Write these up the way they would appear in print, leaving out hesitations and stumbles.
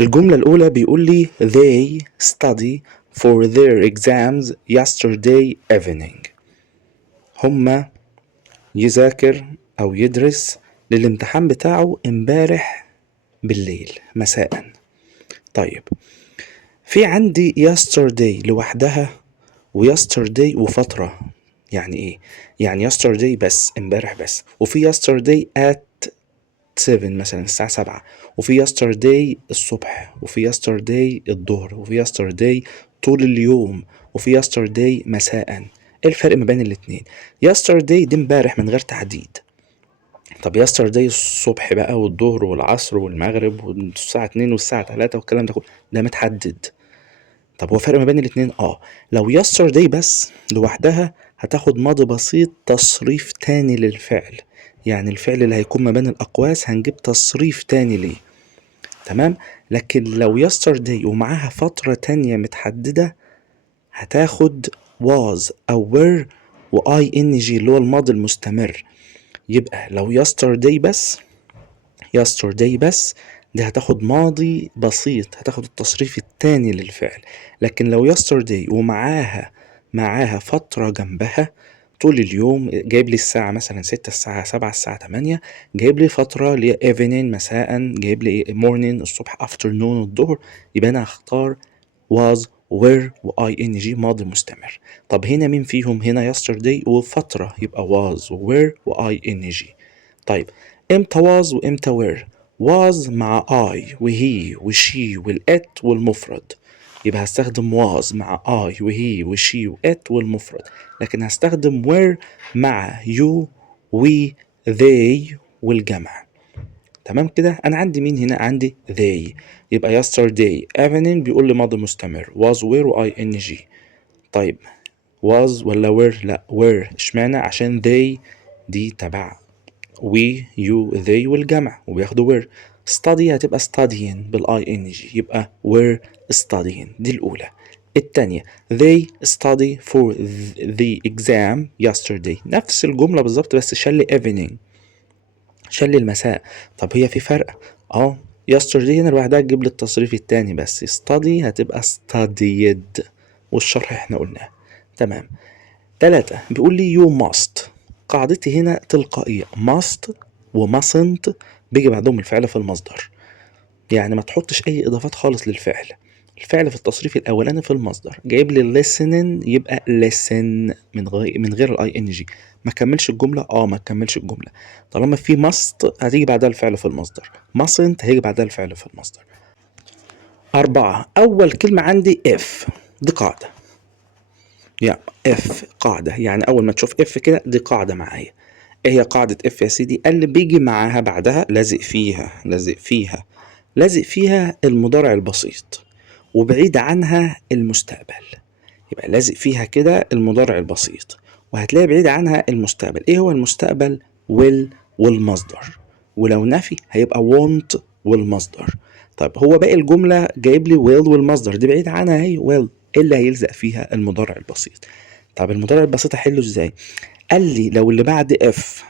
الجملة الأولى بيقول لي they study for their exams yesterday evening. هما يذاكر أو يدرس للامتحان بتاعه امبارح بالليل مساء. طيب في عندي yesterday لوحدها و yesterday وفترة. يعني ايه؟ يعني yesterday بس امبارح بس، وفي yesterday at 7 مثلا الساعة 7، وفي yesterday الصبح، وفي yesterday الظهر، وفي yesterday طول اليوم، وفي yesterday مساء. ايه الفرق ما بين الاتنين؟ yesterday دي امبارح من غير تحديد. طب yesterday الصبح بقى والظهر والعصر والمغرب والساعة 2 والساعة 3 والكلام ده كله ده متحدد. طب هو فرق ما بين الاتنين؟ لو yesterday بس لوحدها هتاخد ماضي بسيط تصريف تاني للفعل، يعني الفعل اللي هيكون ما بين الأقواس هنجيب تصريف تاني ليه. تمام. لكن لو yesterday ومعاها فترة تانية متحددة هتاخد was أو were و ing اللي هو الماضي المستمر. يبقى لو yesterday بس دي هتاخد ماضي بسيط، هتاخد التصريف التاني للفعل. لكن لو yesterday ومعاها فترة جنبها طول اليوم، جايب لي الساعة مثلا 6 الساعة 7 الساعة 8، جايب لي فترة اللي هي evening مساء، جايب لي morning الصبح afternoon الظهر، يبقى أنا هختار was were و ing ماضي مستمر. طب هنا مين فيهم؟ هنا yesterday وفترة يبقى was و were و ing. طيب امتى was وامتى were؟ was مع I وهي وشي والات والمفرد، يبقى هستخدم was مع I وهي وشي وات والمفرد. لكن هستخدم were مع you we they والجمع. تمام كده. انا عندي مين هنا؟ عندي they. يبقى yesterday evening بيقول لي ماضي مستمر was were و ing. طيب was ولا were؟ لا were. اشمعنى؟ عشان they دي تبع we you they والجمع وبياخدوا were. study هتبقى studying بالاي ان جي، يبقى were studying. دي الاولى. التانية they study for the exam yesterday، نفس الجملة بالظبط بس شال evening، شال المساء. طب هي في فرق؟ yesterday هنا لوحدها تجيب لي التصريف التاني، بس study هتبقى studied والشرح احنا قلناه. تمام. 3 بيقول لي you must. قاعدتي هنا تلقائية، must و mustn't بيجي بعدهم الفعل في المصدر، يعني ما تحطش اي اضافات خالص للفعل. الفعل في التصريف الاولاني في المصدر. جايب لي listening يبقى listen من غير الاي ان جي. ما كملش الجمله، ما تكملش الجمله. طالما في must هتيجي بعدها الفعل في المصدر، mustn't هيجي بعدها الفعل في المصدر. 4 اول كلمه عندي if، دي قاعده. يعني اف قاعدة، يعني أول ما تشوف اف كده دي قاعدة معايا. ايه هي قاعدة اف يا سيدي؟ اللي بيجي معاها بعدها لازق فيها المضارع البسيط وبعيد عنها المستقبل. يبقى لازق فيها كده المضارع البسيط وهتلاقي بعيد عنها المستقبل. ايه هو المستقبل؟ will والمصدر، ولو نفي هيبقى want والمصدر. طيب هو باقي الجملة جايب لي will والمصدر، دي بعيد عنها هي will. ايه اللي هيلزق فيها؟ المضارع البسيط. طب المضارع البسيط احله ازاي؟ قال لي لو اللي بعد اف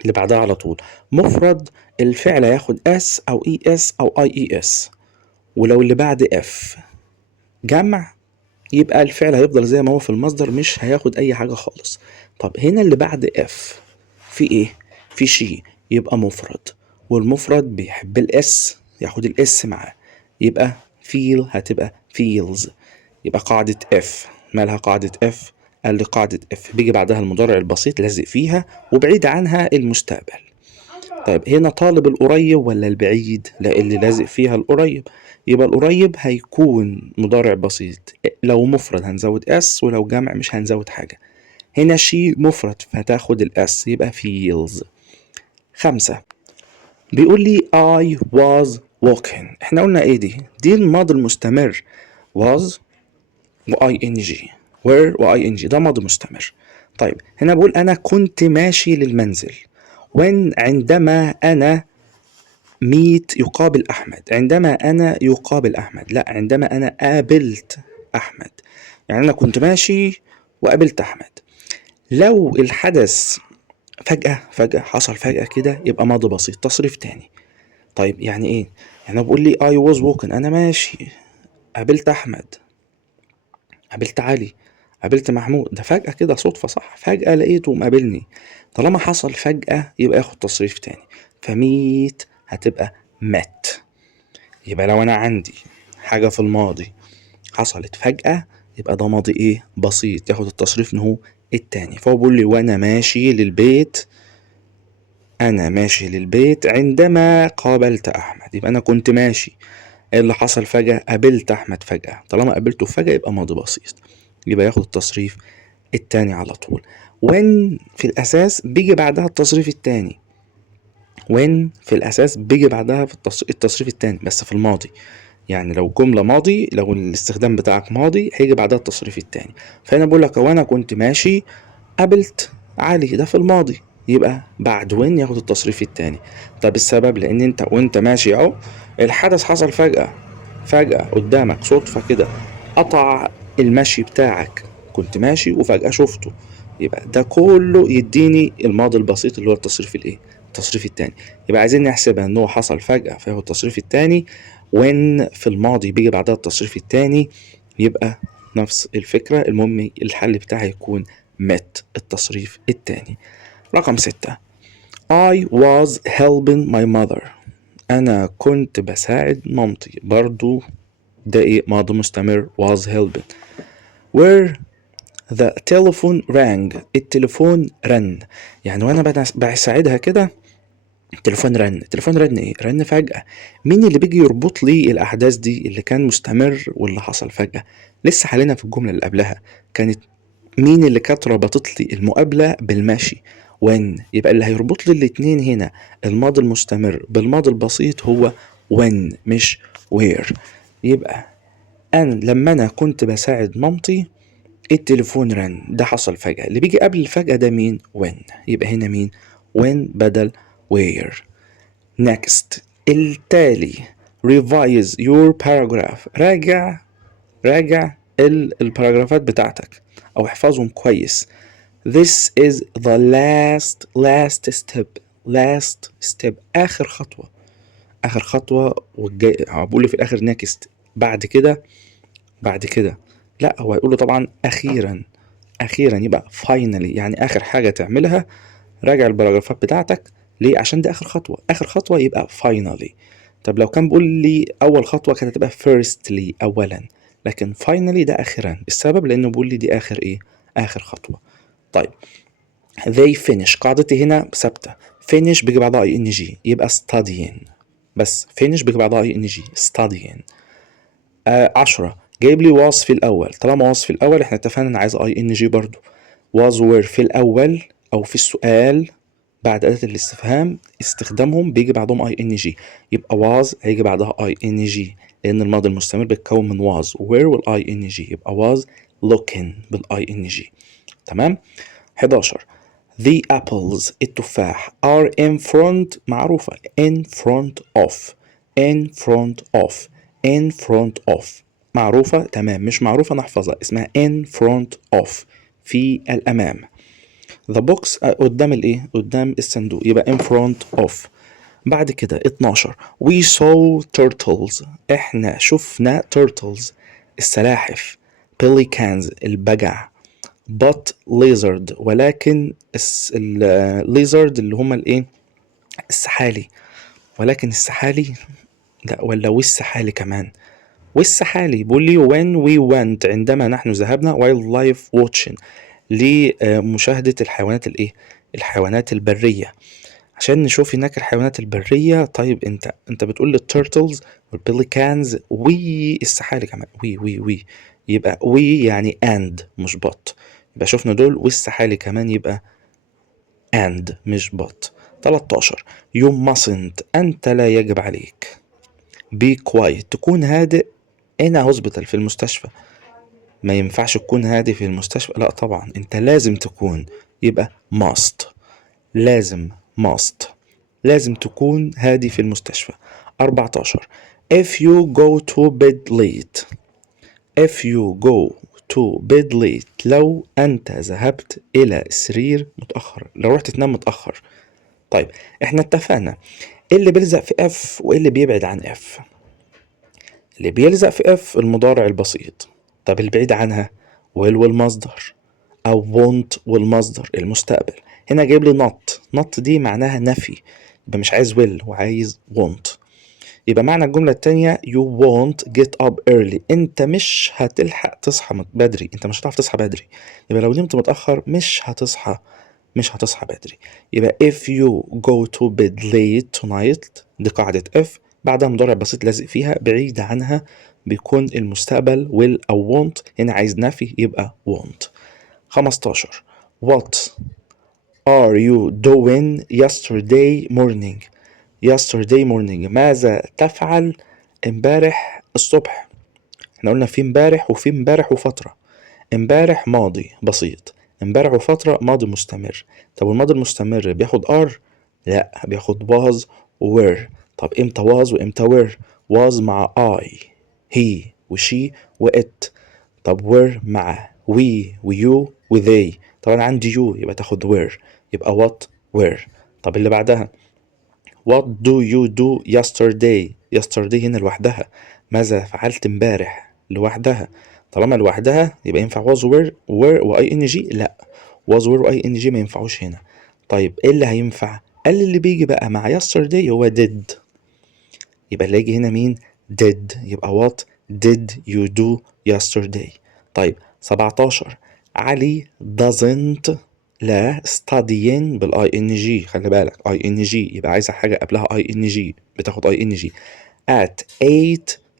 اللي بعدها على طول مفرد، الفعل هياخد اس او اي اس او اي اي اس. ولو اللي بعد اف جمع يبقى الفعل هيفضل زي ما هو في المصدر، مش هياخد اي حاجة خالص. طب هنا اللي بعد اف في ايه؟ في شي، يبقى مفرد، والمفرد بيحب الاس، ياخد الاس معاه، يبقى feel هتبقى feels. يبقى قاعدة اف مالها؟ قاعدة اف قال لي قاعدة اف بيجي بعدها المضارع البسيط لازق فيها وبعيد عنها المستقبل. طيب هنا طالب القريب ولا البعيد؟ لا، اللي لازق فيها القريب، يبقى القريب هيكون مضارع بسيط. لو مفرد هنزود اس، ولو جمع مش هنزود حاجة. هنا شي مفرد فهتاخد الاس يبقى feels. 5 بيقول لي I was walking. احنا قلنا ايه دي الماضي المستمر was و ing were و ing ده ماضي مستمر. طيب هنا بقول انا كنت ماشي للمنزل when عندما انا meet يقابل أحمد. عندما أنا يقابل أحمد، لا، عندما أنا قابلت أحمد. يعني أنا كنت ماشي وقابلت أحمد. لو الحدث فجأة حصل فجأة كده يبقى ماضي بسيط تصريف تاني. طيب يعني إيه؟ يعني هو بيقول لي I was walking، انا ماشي، قابلت احمد، قابلت علي، قابلت محمود، ده فجأة كده صدفة صح، فجأة لقيته مقابلني. طالما حصل فجأة يبقى ياخد تصريف تاني، فميت هتبقى مات. يبقى لو انا عندي حاجة في الماضي حصلت فجأة يبقى ده ماضي ايه؟ بسيط، ياخد التصريف نهو التاني. فهو بيقول لي وانا ماشي للبيت، انا ماشي للبيت عندما قابلت احمد، يبقى انا كنت ماشي. ايه اللي حصل فجأة؟ قابلت احمد فجأة. طالما قابلته فجأة يبقى ماضي بسيط، يبقى ياخد التصريف التاني على طول. when في الاساس بيجي بعدها التصريف التاني، when في الاساس بيجي بعدها في التصريف التاني بس في الماضي. يعني لو جملة ماضي، لو الاستخدام بتاعك ماضي هيجي بعدها التصريف التاني. فانا بقول لك وانا كنت ماشي قابلت علي، ده في الماضي، يبقى بعد وين ياخد التصريف التاني. طب السبب لان انت وانت ماشي اهو الحدث حصل فجأة، فجأة قدامك صدفة كده قطع المشي بتاعك، كنت ماشي وفجأة شفته، يبقى ده كله يديني الماضي البسيط اللي هو التصريف الايه؟ التصريف التاني. يبقى عايزين نحسبها ان هو حصل فجأة فهو التصريف التاني، وين في الماضي بيجي بعدها التصريف التاني، يبقى نفس الفكرة. المهم الحل بتاعي يكون met التصريف التاني. رقم 6 I was helping my mother، أنا كنت بساعد مامتي، برضو ده إيه؟ ماضي مستمر was helping. where the telephone rang، التليفون رن. يعني وأنا بساعدها كده التليفون رن. التليفون رن ايه؟ رن فجأة. مين اللي بيجي يربط لي الأحداث دي اللي كان مستمر واللي حصل فجأة؟ لسه حالنا في الجملة اللي قبلها كانت مين اللي كانت ربطت لي المقابلة بالماشي؟ when. يبقى اللي هيربط لي الاتنين هنا الماضي المستمر بالماضي البسيط هو when مش where. يبقى أنا لما أنا كنت بساعد مامتي التليفون رن، ده حصل فجأة. اللي بيجي قبل الفجأة ده مين؟ when. يبقى هنا مين؟ when بدل where. next التالي revise your paragraph، راجع الباراجرافات بتاعتك او احفظهم كويس. this is the last step اخر خطوة، اخر خطوة. والجاي بقول له في الاخر next، بعد كده، بعد كده لا هو هيقول له طبعا اخيرا يبقى finally يعني اخر حاجة تعملها. راجع الباراجرافات بتاعتك ليه؟ عشان ده اخر خطوة، اخر خطوة يبقى finally. طب لو كان بيقول لي اول خطوة كانت هتبقى firstly اولا، لكن finally ده اخرا. السبب لانه بيقول لي دي اخر ايه؟ اخر خطوة. طيب they finish، قاعدتي هنا ثابتة، finish بيجي بعدها ing يبقى studying، بس finish بيجي بعدها ing studying. 10 جايب لي was في الاول، طالما was في الاول احنا اتفقنا ان عايز ing برضو. was were في الاول او في السؤال بعد أداة الاستفهام استخدامهم بيجي بعدهم اي ان جي، يبقى was هيجي بعدها اي ان جي لان الماضي المستمر بيتكون من was were والاي ان جي، يبقى was looking بالاي ان جي. تمام. 11 the apples التفاح are in front، معروفة in front of، in front of، in front of معروفة تمام. مش معروفة نحفظها، اسمها in front of في الأمام. the box قدام الايه؟ قدام الصندوق، يبقى in front of. بعد كده 12 we saw turtles، احنا شفنا turtles السلاحف، pelicans البجع، but lizard ولكن lizard اللي هما الايه؟ السحالي. ولكن السحالي لا، ولا والسحالي كمان، والسحالي بيقول لي when we went عندما نحن ذهبنا wildlife watching لمشاهدة الحيوانات الايه؟ الحيوانات البرية، عشان نشوف هناك الحيوانات البرية. طيب انت بتقول لي التيرتلز والبيليكانز والسحالي كمان، وي يبقى وي يعني and مش but، يبقى شفنا دول، والسحالي كمان يبقى and مش but. 13 you mustn't انت لا يجب عليك be quiet تكون هادئ in a hospital في المستشفى. ما ينفعش تكون هادي في المستشفى، لا طبعا انت لازم تكون، يبقى must، لازم must، لازم تكون هادي في المستشفى. 14 if you go to bed late، if you go to bed late لو انت ذهبت الى السرير متأخر، لو رحت تنام متأخر. طيب احنا اتفقنا ايه اللي بيلزق في اف وايه اللي بيبعد عن اف؟ اللي بيلزق في اف المضارع البسيط. طب البعيد عنها will والمصدر، او won't والمصدر المستقبل. هنا جايب لي not دي معناها نفي، يبقى مش عايز will وعايز won't. يبقى معنى الجملة التانية you won't get up early، انت مش هتلحق تصحى بدري، انت مش هتعرف تصحى بدري. يبقى لو نمت متأخر مش هتصحى بدري. يبقى if you go to bed late tonight، دي قاعدة if بعدها مضارع بسيط لازق فيها بعيد عنها بيكون المستقبل will أو won't، هنا عايز نفي يبقى won't. 15 what are you doing yesterday morning، ماذا تفعل امبارح الصبح؟ احنا قلنا في امبارح وفي امبارح وفترة. امبارح ماضي بسيط، امبارح وفترة ماضي مستمر. طب والماضي المستمر بياخد ار؟ لا، بياخد was و were. طب امتى was وامتى were؟ was مع I he وشي وات. طب were مع we ويو وthey. طب انا عندي you يبقى تاخد were، يبقى what were. طب اللي بعدها what do you do yesterday هنا لوحدها، ماذا فعلت امبارح لوحدها. طالما لوحدها يبقى ينفع was were و ing؟ لا، was were و ing ما ينفعوش هنا. طيب ايه اللي هينفع؟ قال اللي بيجي بقى مع yesterday هو did، يبقى اللي يجي هنا مين؟ did، يبقى what did you do yesterday. طيب 17 علي doesn't لا studying بالاي ان جي، خلي بالك اي ان جي يبقى عايزه حاجه قبلها اي ان جي بتاخد اي ان جي. at 8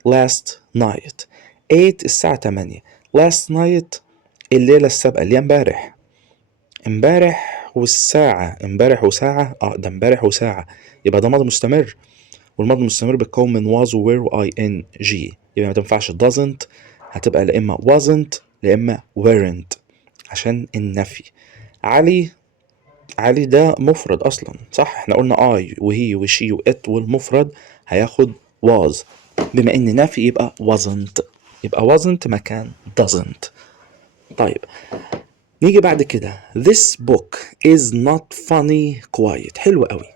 last night، 8 الساعه 8، last night الليله السابقه اللي هي امبارح. امبارح والساعه، امبارح وساعه، ده امبارح وساعه، يبقى ده ماضي مستمر، والماضي المستمر بيتكون من was و were و ing، يبقى ما تنفعش doesn't، هتبقى لا اما wasn't لا اما weren't عشان النفي. علي ده مفرد اصلا صح، احنا قلنا I وهي وشي وات والمفرد هياخد was، بما ان نفي يبقى wasn't مكان doesn't. طيب نيجي بعد كده this book is not funny quiet، حلو قوي.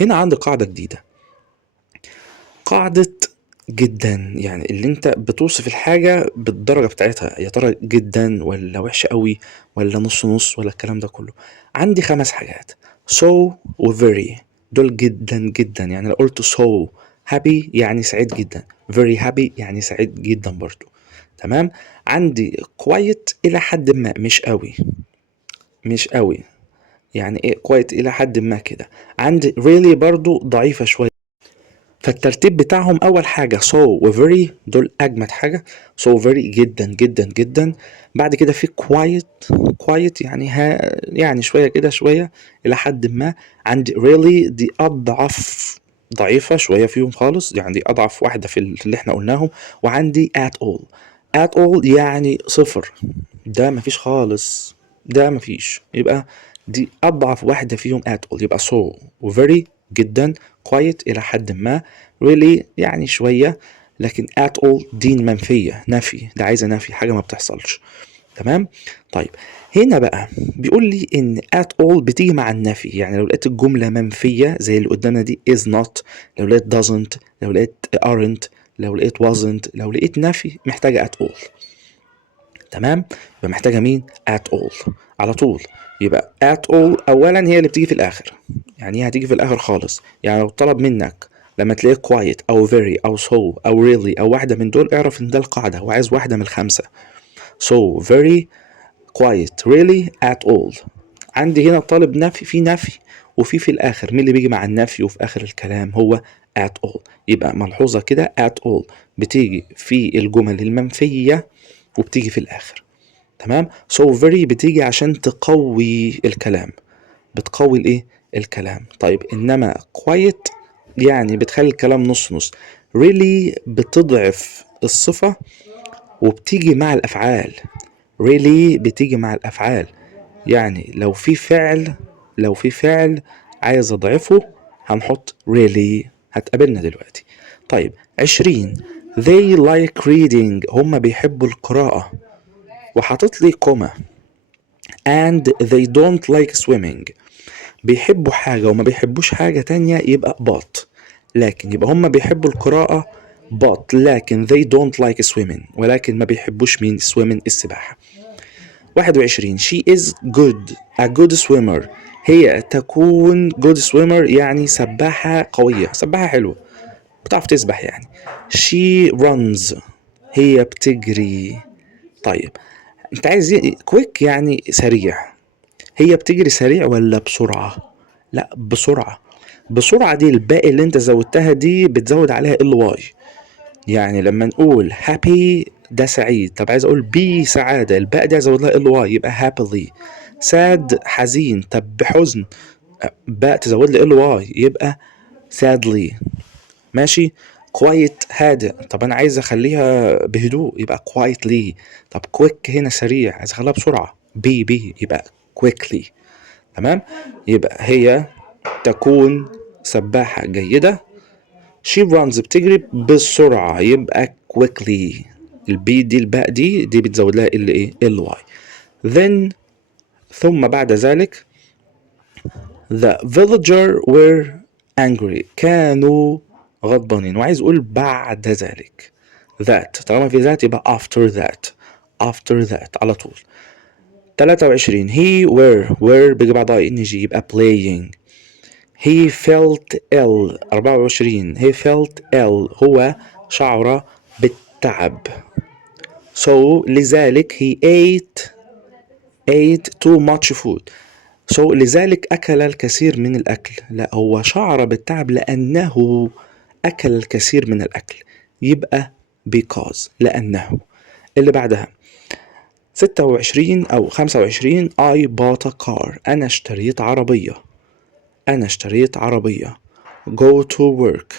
هنا عندي قاعدة جديدة، قاعدة جدا، يعني اللي انت بتوصف الحاجة بالدرجة بتاعتها، يا ترى جدا ولا وحشة قوي ولا نص نص ولا الكلام ده كله. عندي 5 حاجات so و very، دول جدا جدا، يعني لو قلت so happy يعني سعيد جدا، very happy يعني سعيد جدا برضو. تمام. عندي quiet الى حد ما، مش قوي، يعني ايه quiet الى حد ما كده. عندي really برضو ضعيفة شوية. فالترتيب بتاعهم اول حاجة so و very، دول اجمد حاجة. so very جدا جدا جدا. بعد كده في quiet يعني يعني شوية كده شوية الى حد ما. عندي really دي ضعيفة شوية فيهم خالص، يعني دي اضعف واحدة في اللي احنا قلناهم. وعندي at all يعني صفر، ده مفيش خالص، ده مفيش، يبقى دي أضعف واحدة فيهم at all. يبقى so و very جدا، quiet إلى حد ما، really يعني شوية، لكن at all دي منفية، نفي، ده عايزة نفي، حاجة ما بتحصلش. تمام. طيب هنا بقى بيقول لي ان at all بتيجي مع النفي، يعني لو لقيت الجملة منفية زي اللي قدامنا دي is not، لو لقيت doesn't، لو لقيت aren't، لو لقيت wasn't، لو لقيت نفي محتاجة at all. تمام. يبقى محتاجة مين؟ at all على طول. يبقى at all أولا هي اللي بتيجي في الآخر، يعني هي هتيجي في الآخر خالص. يعني لو طلب منك لما تلاقيه quiet أو very أو so أو really أو واحدة من دول، اعرف إن ده القاعدة، هو عايز واحدة من الخمسة. so very quiet really at all. عندي هنا طالب نفي، في نفي وفي الآخر، مين اللي بيجي مع النفي وفي آخر الكلام؟ هو at all. يبقى ملحوظة كده at all بتيجي في الجمل المنفية وبتيجي في الآخر. تمام. so very بتيجي عشان تقوي الكلام، بتقوي الايه؟ الكلام. طيب انما quiet يعني بتخلي الكلام نص نص. really بتضعف الصفة وبتيجي مع الافعال، really بتيجي مع الافعال، يعني لو في فعل عايز اضعفه هنحط really، هتقابلنا دلوقتي. طيب 20 they like reading، هم بيحبوا القراءة، وحاطط لي كوما and they don't like swimming، بيحبوا حاجة وما بيحبوش حاجة تانية يبقى but. لكن يبقى هم بيحبوا القراءة but لكن they don't like swimming ولكن ما بيحبوش مين swimming السباحة. 21 she is good a good swimmer هي تكون good swimmer يعني سباحة قوية سباحة حلوة بتعرف تسبح يعني. she runs هي بتجري. طيب انت عايز كويك يعني سريع هي بتجري سريع ولا بسرعة؟ لا بسرعة. بسرعة دي الباقي اللي انت زودتها دي بتزود عليها ال واي يعني لما نقول happy ده سعيد طب عايز اقول بي سعادة الباقي دي ازود لها ال واي يبقى happily. sad حزين طب بحزن باء تزود لي ال واي يبقى sadly. ماشي. quiet هادئ طب انا عايز اخليها بهدوء يبقى quietly. طب quick هنا سريع عايز اخليها بسرعة بي يبقى quickly. تمام. يبقى هي تكون سباحة جيدة she runs بتجري بسرعة يبقى quickly. البي دي الباء دي بتزود لها ال ايه ال واي. then ثم بعد ذلك the villager were angry كانوا غضبانين وعايز اقول بعد ذلك that طالما في ذات يبقى after that على طول. 23 he were بيجي بعدها ان جي يبقى playing. he felt ill 24 he felt ill هو شعر بالتعب so لذلك he ate too much food so لذلك أكل الكثير من الأكل. لا هو شعر بالتعب لأنه أكل الكثير من الأكل يبقى because لأنه. اللي بعدها 26 أو 25 I bought a car أنا اشتريت عربية go to work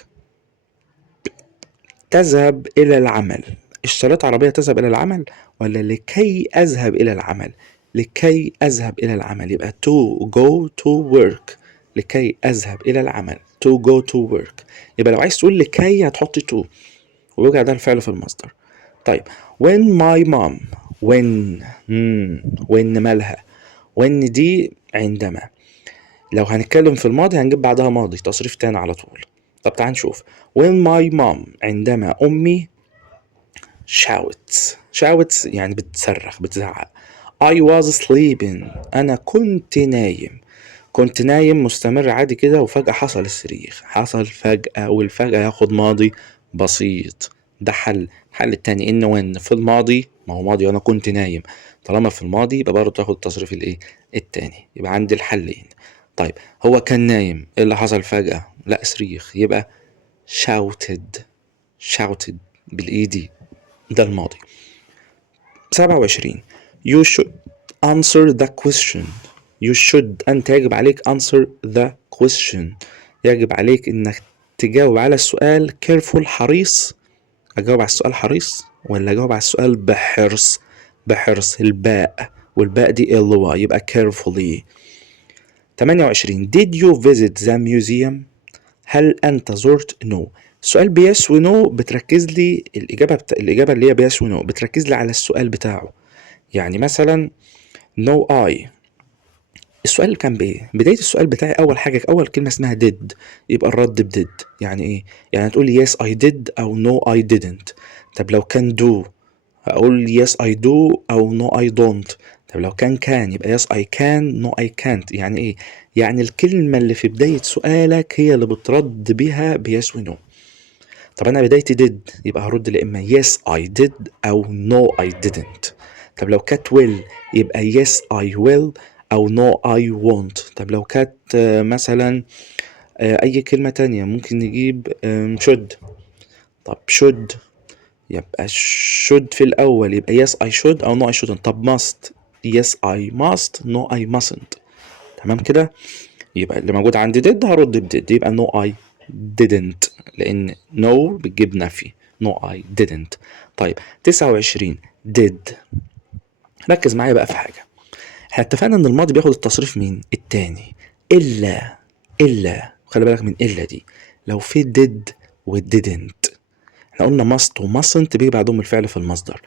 تذهب إلى العمل. اشتريت عربية تذهب إلى العمل ولا لكي أذهب إلى العمل؟ لكي أذهب إلى العمل يبقى to go to work لكي أذهب إلى العمل to go to work. يبقى لو عايز تقول لكي هتحط to ويوجع ده الفعل في المصدر. طيب when my mom when مالها when دي عندما لو هنتكلم في الماضي هنجيب بعدها ماضي تصريف تاني على طول. طب تعال نشوف when my mom عندما أمي shouts يعني بتصرخ بتزعق. I was sleeping أنا كنت نايم مستمر عادي كده وفجأة حصل الصريخ حصل فجأة والفجأة ياخد ماضي بسيط. ده حل التاني إن وين في الماضي ما هو ماضي وأنا كنت نايم طالما في الماضي يبقى برضه تاخد التصريف الإيه التاني يبقى عندي الحلين. طيب هو كان نايم إيه اللي حصل فجأة؟ لا صريخ يبقى shouted بالإيدي ده الماضي. 27 you should answer the question أنت يجب عليك answer the question يجب عليك إنك تجاوب على السؤال careful حريص. أجاوب على السؤال حريص ولا أجاوب على السؤال بحرص الباء والباء دي ال يبقى carefully. 28 did you visit the museum هل أنت زرت no السؤال بيس ونو بتركز لي الإجابة اللي هي بيس ونو بتركز لي على السؤال بتاعه. يعني مثلا no I السؤال كان بإيه؟ بداية السؤال بتاعي أول كلمة اسمها did يبقى الرد بديد. يعني إيه؟ يعني هتقول yes I did أو no I didn't. طب لو كان do هقول yes I do أو no I don't. طب لو كان يبقى yes I can no I can't. يعني إيه؟ يعني الكلمة اللي في بداية سؤالك هي اللي بترد بيها بيس ونو. طب أنا بدايتي did يبقى هرد لإما yes I did أو no I didn't. طب لو كانت will يبقى yes I will أو no I won't. طب لو كانت مثلا أي كلمة تانية ممكن نجيب should. طب should يبقى should في الأول يبقى yes I should أو no I shouldn't. طب must yes I must no I mustn't. تمام كده. يبقى اللي موجود عندي did هرد بدid يبقى no I didn't لأن no بتجيب نفي no I didn't. طيب 29 did ركز معايا بقى في حاجة. احنا اتفقنا ان الماضي بياخد التصريف مين التاني إلا خلي بالك من إلا دي لو في did و didn't احنا قلنا must و mustn't بيجي بعدهم الفعل في المصدر.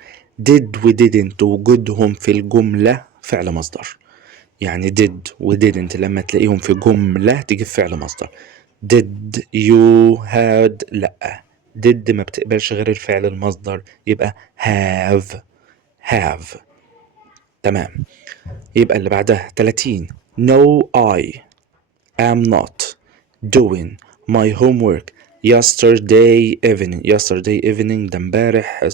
did و didn't وجودهم في الجملة فعل مصدر. يعني did و didn't لما تلاقيهم في جملة تيجي في فعل مصدر. did you had لأ، did ما بتقبلش غير الفعل المصدر، يبقى have. تمام. يبقى اللي بعدها 30. No I am not doing my homework yesterday evening ده امبارح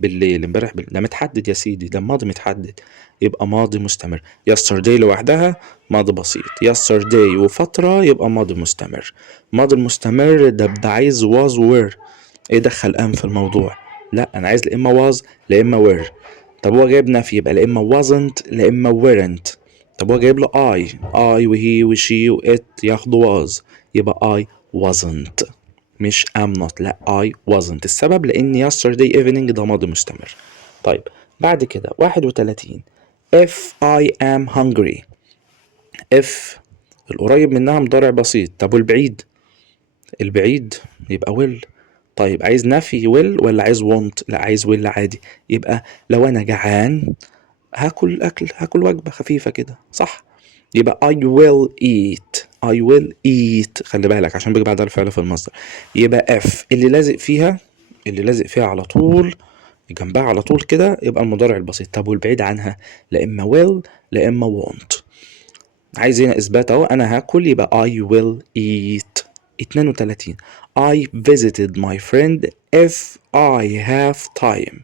بالليل، ده متحدد يا سيدي، ده ماضي متحدد، يبقى ماضي مستمر. yesterday لوحدها ماضي بسيط، yesterday وفترة يبقى ماضي مستمر. ماضي المستمر ده عايز was were، ايه دخل ام في الموضوع؟ لا انا عايز لا اما was لا اما were. طب هو جايب نفي يبقى لا اما wasn't لا اما weren't. طب هو جايب له I وهي وشي وات ياخدوا was، يبقى I wasn't مش am not، لا I wasn't. السبب لان yesterday evening ده ماضي مستمر. طيب بعد كده 31. if I am hungry. if القريب منها مضارع بسيط، طب والبعيد؟ البعيد يبقى will. طيب عايز نفي will ولا عايز want؟ لا عايز will عادي. يبقى لو انا جعان هاكل وجبة خفيفة كده، صح؟ يبقى I will eat خلي بالك عشان بيجي بعدها الفعل في المصدر. يبقى F اللي لازق فيها على طول جنبها على طول كده يبقى المضارع البسيط. طب والبعيد عنها لا اما will لا اما want. عايز هنا اثبات اهو، انا هاكل يبقى I will eat. 32. I visited my friend if I have time.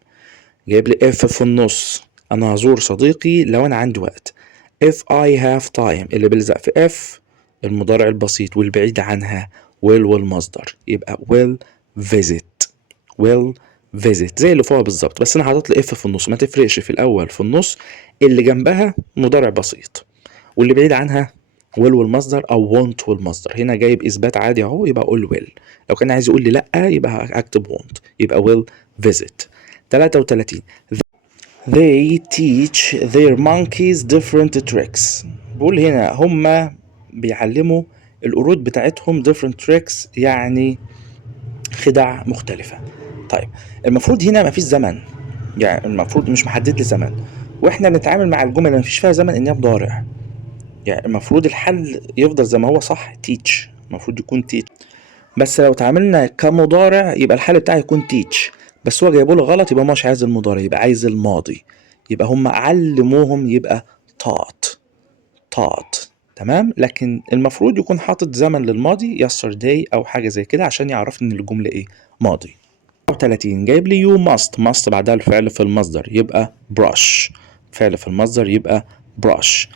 جايب لي if في النص، انا هزور صديقي لو انا عندي وقت. if I have time اللي بيلزق في if المضارع البسيط والبعيد عنها will والمصدر، يبقى will visit زي اللي فوق بالظبط، بس انا حاطط لي if في النص، ما تفرقش في الاول في النص، اللي جنبها مضارع بسيط واللي بعيد عنها will والمصدر او want والمصدر. هنا جايب اثبات عادي اهو، يبقى اقول will. لو كان عايز يقول لي لا يبقى اكتب want، يبقى will visit. 33. They teach their monkeys different tricks. بقول هنا هما بيعلموا القرود بتاعتهم different tricks يعني خدع مختلفة. طيب المفروض هنا مفيش زمن، يعني المفروض مش محدد لي زمن، واحنا بنتعامل مع الجمل اللي مفيش فيها زمن انها مضارع، يعني المفروض الحل يفضل زي ما هو صح teach، المفروض يكون teach. بس لو تعاملنا كمضارع يبقى الحل بتاعي يكون teach، بس هو جايبه له غلط يبقى مش عايز المضارع، يبقى عايز الماضي، يبقى هم علموهم يبقى taught. تمام، لكن المفروض يكون حاطط زمن للماضي yesterday او حاجه زي كده عشان يعرف ان الجمله ايه ماضي. 30 جايب لي you must بعدها الفعل في المصدر يبقى brush، فعل في المصدر يبقى brush.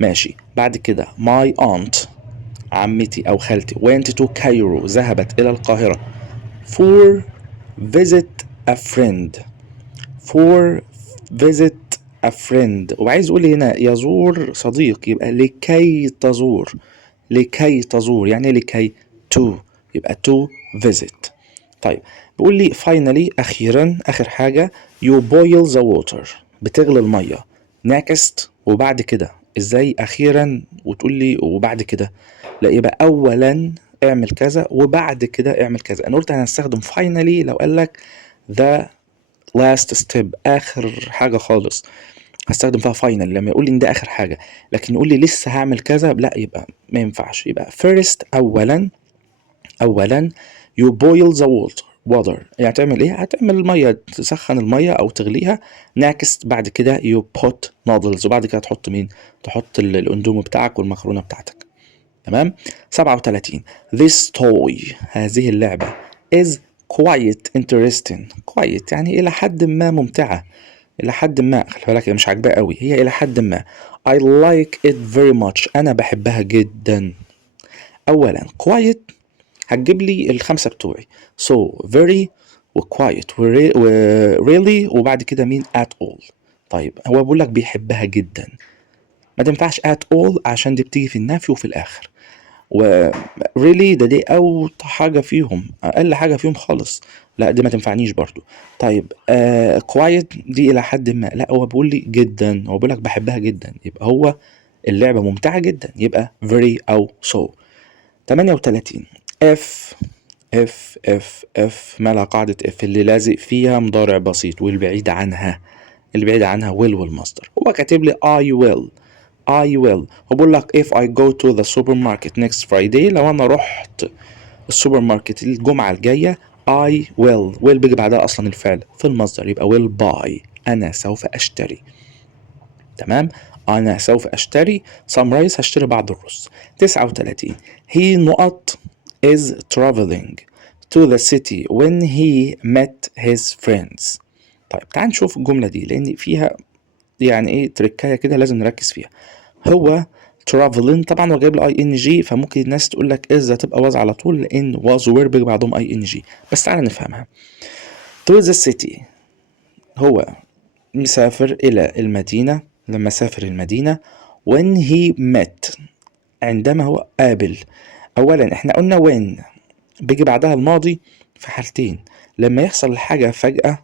ماشي. بعد كده my aunt عمتي او خالتي went to Cairo ذهبت الى القاهرة for visit a friend وعايز اقول هنا يزور صديق يبقى لكي تزور يعني لكي to يبقى to visit. طيب بيقول لي finally اخيرا اخر حاجة you boil the water بتغلي المية next وبعد كده. ازاي اخيرا وتقول لي وبعد كده؟ لا يبقى اولا اعمل كذا وبعد كده اعمل كذا. انا قلت هنستخدم finally لو قال لك the last step اخر حاجة خالص هستخدم فيها final لما يقول لي ان ده اخر حاجة، لكن يقول لي لسه هعمل كذا لا يبقى ما ينفعش. يبقى first اولا you boil the water يعني تعمل ايه؟ هتعمل المية تسخن المية او تغليها. next بعد كده you put noodles وبعد كده تحط مين؟ تحط الاندومي بتاعك والمكرونة بتاعتك. تمام. 37 this toy هذه اللعبة is quite interesting. quite يعني إلى حد ما ممتعة، إلى حد ما خلي بالك هي مش عاجباه قوي، هي إلى حد ما. I like it very much أنا بحبها جدا. أولا quite هتجيب لي الخمسة بتوعي so very و quiet و really وبعد كده مين at all. طيب هو بيقول لك بيحبها جدا، ما تنفعش at all عشان دي بتيجي في النفي وفي الآخر، و really دي اوطى حاجه فيهم اقل حاجه فيهم خالص، لا دي ما تنفعنيش برضو. طيب quiet دي الى حد ما، لا هو بيقول لي جدا، هو بيقول لك بحبها جدا يبقى هو اللعبه ممتعه جدا يبقى very او so. 38 if مالها قاعده if اللي لازق فيها مضارع بسيط والبعيد عنها will والمصدر. هو كاتب لي I will I will. وبقول لك if I go to the supermarket next Friday، لو انا رحت السوبر ماركت الجمعة الجاية I will بيجي بعدها اصلا الفعل في المصدر، يبقى will buy، انا سوف اشتري. تمام، انا سوف اشتري some rice، هشتري بعض الرز. 39 he نقط is traveling to the city when he met his friends. طيب تعال نشوف الجملة دي لان فيها يعني ايه تركايه كده لازم نركز فيها. هو traveling طبعا هو جايب له اي ان جي، فممكن الناس تقول لك از هتبقى واز على طول لان واز وير بيجي بعضهم اي ان جي، بس تعالى نفهمها. to the city هو مسافر الى المدينه، لما سافر المدينه. when he met عندما هو قابل. اولا احنا قلنا when بيجي بعدها الماضي في حالتين، لما يحصل الحاجه فجاه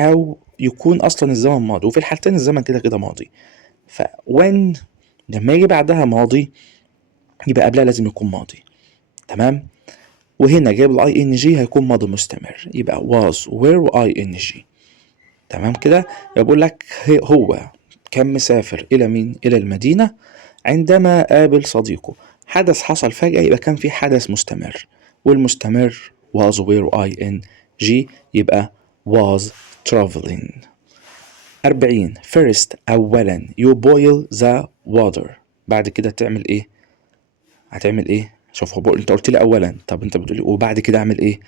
او يكون اصلا الزمن ماضي، وفي الحالتين الزمن كده كده ماضي. ف when لما يجي بعدها ماضي يبقى قبلها لازم يكون ماضي. تمام، وهنا جايب الاي ان جي هيكون ماضي مستمر، يبقى was were واي ان جي. تمام كده، يبقى بقول لك هو كان مسافر الى مين؟ الى المدينة عندما قابل صديقه. حدث حصل فجأة يبقى كان في حدث مستمر، والمستمر was were اي ان جي، يبقى was traveling. 40 first اولا you boil the water، بعد كده تعمل ايه؟ هتعمل ايه؟ شوف هو انت قلت لي اولا، طب انت بتقول لي وبعد كده اعمل ايه؟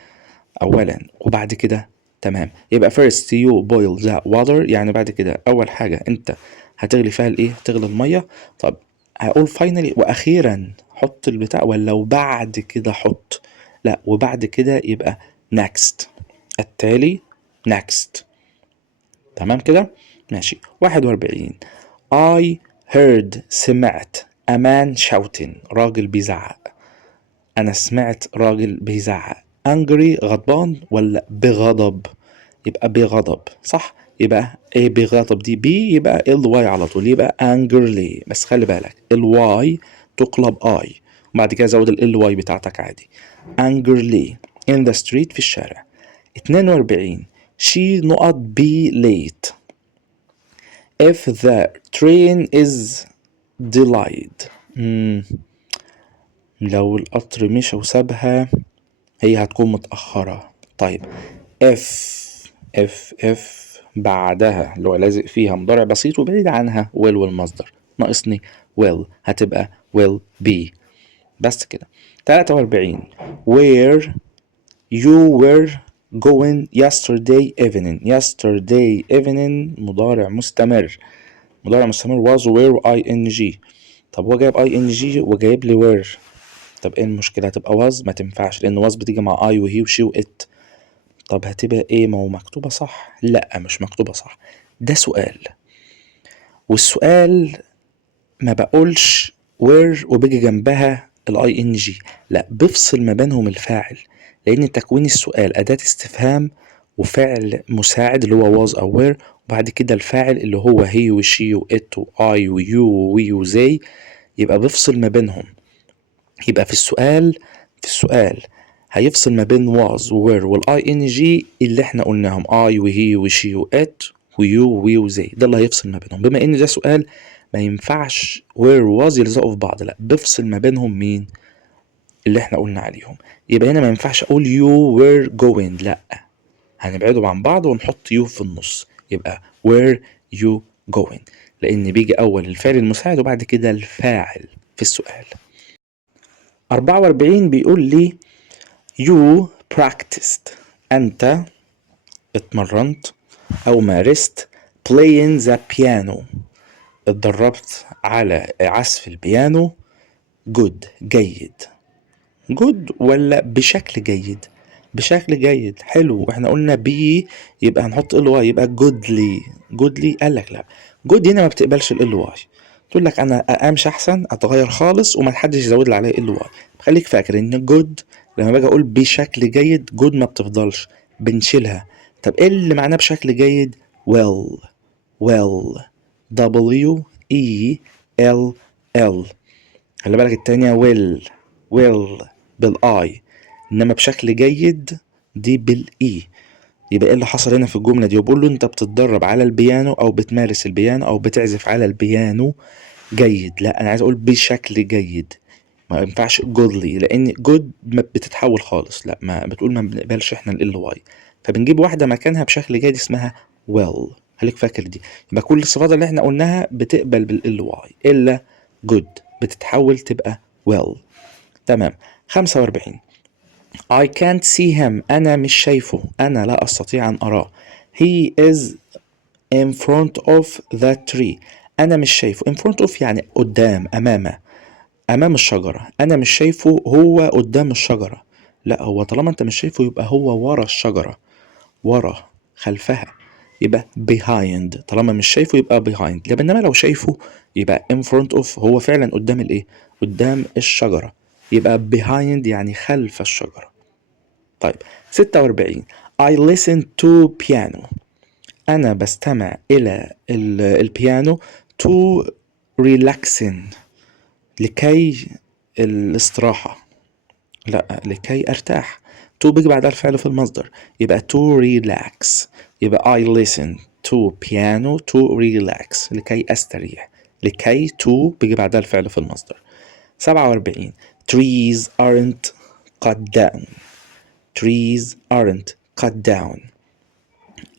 اولا وبعد كده. تمام، يبقى first you boil the water يعني بعد كده اول حاجه انت هتغلي فيها الايه؟ هتغلي الميه. طب هقول finally واخيرا حط البتاع، ولا وبعد كده حط؟ لا وبعد كده يبقى next، التالي next. تمام كده ماشي. 41 I heard سمعت a man shouting راجل بيزعق. انا سمعت راجل بيزعق. angry غضبان ولا بغضب؟ يبقى بغضب صح، يبقى ايه بغضب دي بي، يبقى الواي على طول، يبقى angrily. بس خلي بالك الواي تقلب اي وبعد كده زود الواي بتاعتك عادي. angrily in the street في الشارع. 42 she نقط be late if the train is delayed. لو القطر مشى وسابها هي هتكون متأخرة. طيب اف بعدها اللي هو لازق فيها مضارع بسيط وبعيد عنها will والمصدر، ناقصني will هتبقى will be. بس كده. 43 where you were going yesterday evening مضارع مستمر، مضارع مستمر was were ing. طب هو جايب ing وجايب لي were، طب ايه المشكلة؟ هتبقى was ما تنفعش لان was بتيجي مع I وهي وشي وات. طب هتبقى ايه؟ ما هو مكتوبة صح؟ لا مش مكتوبة صح، ده سؤال، والسؤال ما بقولش where وبيجي جنبها الاي ان جي، لا بفصل ما بينهم الفاعل، لان تكوين السؤال اداة استفهام وفعل مساعد اللي هو was او were، وبعد كده الفاعل اللي هو هي وشي وات واي ويو ووي وزي، يبقى بفصل ما بينهم. يبقى في السؤال هيفصل ما بين was و were والاي ان جي اللي احنا قلناهم I وهي وشي وات ويو وي وزي، ده اللي هيفصل ما بينهم. بما ان ده سؤال ما ينفعش were was يلزقوا في بعض، لا بفصل ما بينهم مين؟ اللي احنا قلنا عليهم. يبقى هنا ما ينفعش اقول you were going، لا هنبعدهم عن بعض ونحط you في النص، يبقى were you going، لان بيجي اول الفعل المساعد وبعد كده الفاعل في السؤال. 44 بيقول لي you practiced أنت اتمرنت أو مارست playing the piano اتدربت على عزف البيانو good جيد. good ولا بشكل جيد؟ بشكل جيد حلو، احنا قلنا بي يبقى هنحط ال واي يبقى goodly قال لك لا good هنا ما بتقبلش ال واي، تقول لك انا امشي احسن اتغير خالص وما حدش يزود لي عليه ال واي. خليك فاكر ان good لما باجي اقول بشكل جيد good ما بتفضلش بنشيلها. طب ايه اللي معناه بشكل جيد؟ well W E L L. خلي بالك التانية will بالاي، انما بشكل جيد دي بالاي. يبقى ايه اللي حصل هنا في الجملة دي؟ وبقول له انت بتتدرب على البيانو او بتمارس البيانو او بتعزف على البيانو جيد. لا، انا عايز اقول بشكل جيد. ما ينفعش جودلي، لان جود ما بتتحول خالص. لا، ما بتقول ما بنقبلش احنا ال واي، فبنجيب واحده مكانها بشكل جيد اسمها well. خليك فاكر دي. يبقى كل الصفات اللي احنا قلناها بتقبل بال واي الا good بتتحول تبقى well. تمام. 45. I can't see him. انا مش شايفه، انا لا استطيع ان اراه. He is in front of that tree. انا مش شايفه. in front of يعني قدام، امامه، امام الشجرة. انا مش شايفه هو قدام الشجرة. لا، هو طالما انت مش شايفه يبقى هو ورا الشجرة، ورا، خلفها. يبقى behind. طالما مش شايفه يبقى behind. انما لو شايفه يبقى in front of، هو فعلا قدام الايه؟ قدام الشجرة. يبقى behind يعني خلف الشجرة. طيب. 46. I listen to piano. انا بستمع الى البيانو to relaxing، لكي الاستراحة. لا، لكي ارتاح. to بيجي بعدها الفعل في المصدر، يبقى to relax. يبقى I listen to piano to relax، لكي استريح. لكي to بيجي بعدها الفعل في المصدر. 47. trees aren't cut down. trees aren't cut down.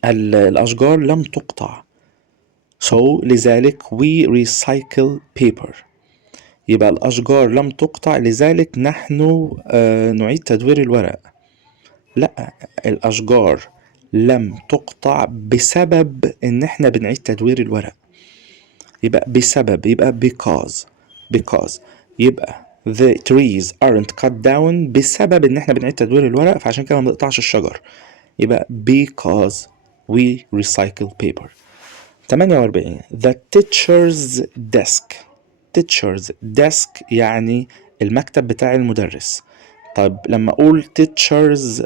الأشجار لم تقطع. so لذلك we recycle paper. يبقى الأشجار لم تقطع لذلك نحن نعيد تدوير الورق. لا، الأشجار لم تقطع بسبب إن إحنا بنعيد تدوير الورق. يبقى بسبب، يبقى because يبقى the trees aren't cut down بسبب إن إحنا بنعيد تدوير الورق، فعشان كده ما بنقطعش الشجر. يبقى because we recycle paper. 48. the teacher's desk. teacher's desk يعني المكتب بتاع المدرس. طب لما اقول teacher's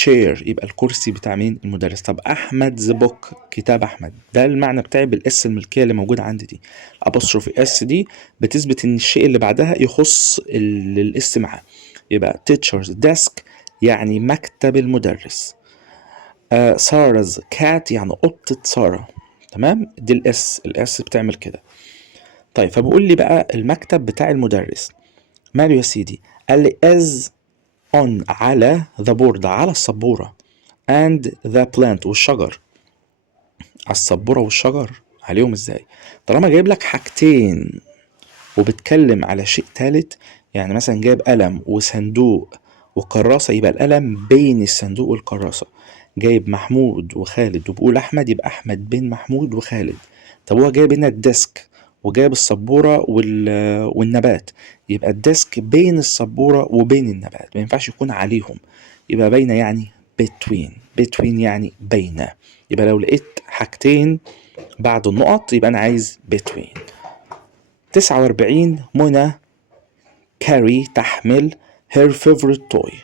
chair يبقى الكرسي بتاع مين؟ المدرس. طب احمد the book، كتاب احمد. ده المعنى بتاعي بالاس الملكيه اللي موجوده عندي دي. الابوستروفي اس دي بتثبت ان الشيء اللي بعدها يخص الاس معاه. يبقى teacher's desk يعني مكتب المدرس. سارah's cat يعني قطة سارة. تمام، دي الاس بتعمل كده. طيب، فبقول لي بقى المكتب بتاع المدرس ماله يا سيدي؟ قال لي as on على the board على السبورة and the plant والشجر. على السبورة والشجر عليهم ازاي؟ طالما جايب لك حاجتين وبتكلم على شيء تالت، يعني مثلا جايب قلم وصندوق وكراسة، يبقى القلم بين الصندوق والكراسة. جايب محمود وخالد وبقول أحمد، يبقى أحمد بين محمود وخالد. طب هو جايب هنا الديسك وجايب السبورة والنبات، يبقى الديسك بين السبورة وبين النبات، ما ينفعش يكون عليهم. يبقى بين يعني between. between يعني بين. يبقى لو لقيت حاجتين بعد النقط يبقى أنا عايز between. 49. منى carry تحمل her favorite toy.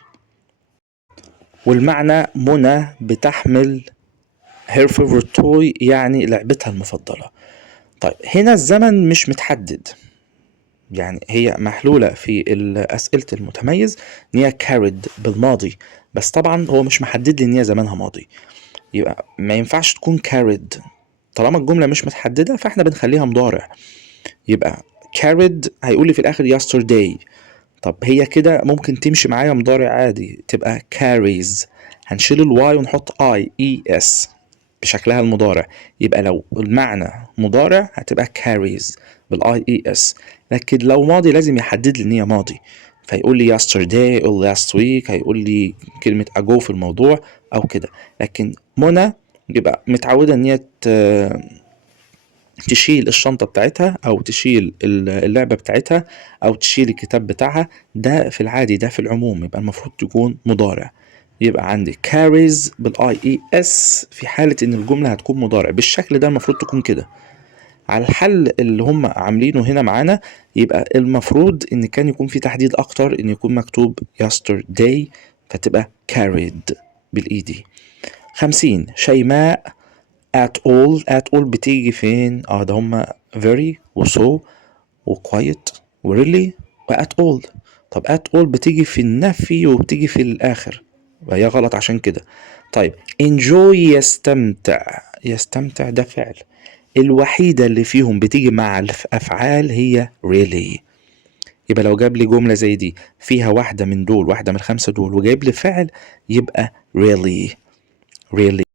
والمعنى منى بتحمل her favorite toy يعني لعبتها المفضلة. طيب، هنا الزمن مش متحدد، يعني هي محلولة في أسئلة المتميز إن هي carried بالماضي، بس طبعا هو مش محدد لي إن هي زمانها ماضي. يبقى ما ينفعش تكون carried. طالما الجملة مش متحددة فاحنا بنخليها مضارع. يبقى carried هيقول لي في الآخر yesterday. طب هي كده ممكن تمشي معايا مضارع عادي تبقى carries. هنشيل الواي ونحط IES بشكلها المضارع. يبقى لو المعنى مضارع هتبقى carries IES. لكن لو ماضي لازم يحدد لي ان هي ماضي، فيقول لي yesterday or last week، هيقول لي كلمة ago في الموضوع او كده. لكن منى يبقى متعودة ان هي تشيل الشنطة بتاعتها أو تشيل اللعبة بتاعتها أو تشيل الكتاب بتاعها. ده في العادي، ده في العموم يبقى المفروض تكون مضارع. يبقى عندي carries IES في حالة إن الجملة هتكون مضارع بالشكل ده، المفروض تكون كده. على الحل اللي هم عاملينه هنا معانا يبقى المفروض إن كان يكون في تحديد أكتر، إن يكون مكتوب yesterday فتبقى carried بالإيدي. 50. شيماء at all بتيجي فين؟ ده هما very و so و quiet و really و at all. طب at all بتيجي في النفي وبتيجي في الآخر، وهي غلط عشان كده. طيب enjoy يستمتع، يستمتع ده فعل، الوحيدة اللي فيهم بتيجي مع الأفعال هي really. يبقى لو جاب لي جملة زي دي فيها واحدة من دول، واحدة من الخمسة دول، وجايب لي فعل، يبقى really. really